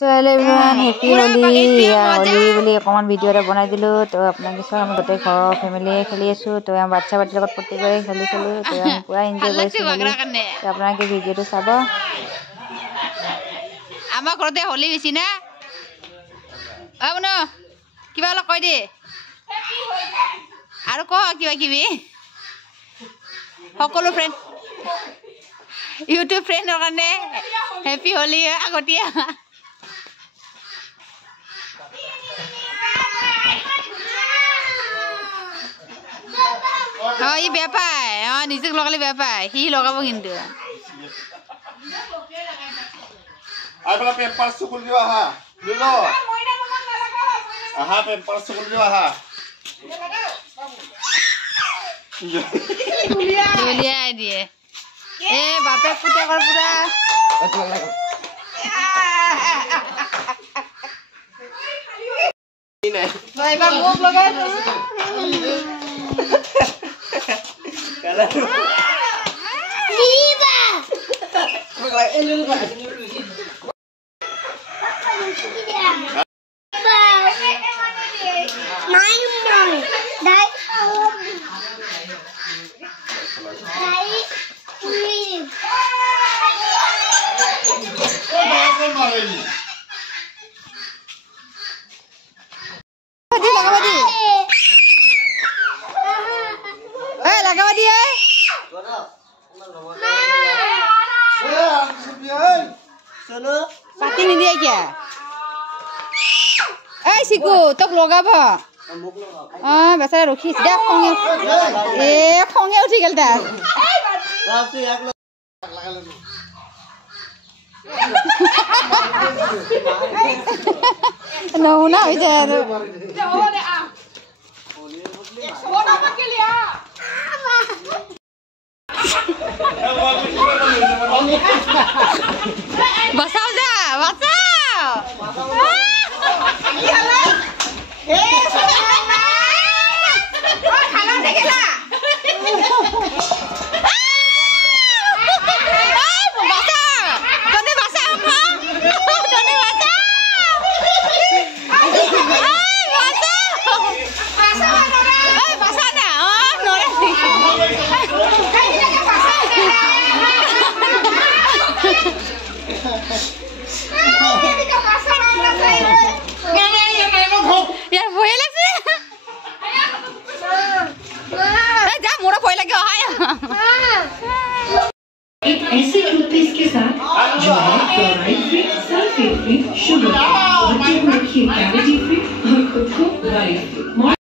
So hello everyone, happy Holi. Holi বুলি অকমান video এটা বনাই দিলো তো আপোনালোকে চাওক আমি গোটেই ঘৰৰ ফ্যামিলি খেলি আছো তো আমি বাচ্চা লগত প্ৰত্যেকৰে খেলি খেলো তো আমি পুৰা এনজয় কৰিছো তো আপোনালোকে ভিডিওটো চাব আমাৰ ঘৰতে হলি বেছি না আবন কিবা অলপ কৈ দে আৰু ক কিবা কিবি সকলো ফ্ৰেন্ড ইউটিউব ফ্ৰেন্ডৰ কাৰণে হেপী হলি আগতীয়া ই বেপাই নিজক লগালে বেপাই সি লগাব কিন্তু আগলা পেপার স্কুল দিও আহা লুলো আহা পেপার স্কুল দিও আহা দুলিয়া দিয়ে এ বাপে পুতে কর পুরা ভাই বা মুখ লগাই Viva! लगावा दिए पाती नहीं दिया क्या ऐ सिकू तक लगाब बेचारा रखी दे खंगे ए खंगे उठी गेल ता नौना हो जाए बचाओ जा बचाओ खाना देखेला एक ऐसे टूथपेस्ट के साथ जो है fluoride free, sulphate free, sugar free, बच्चों को रखिए कैविटी फ्री और खुद को वरी फ्री।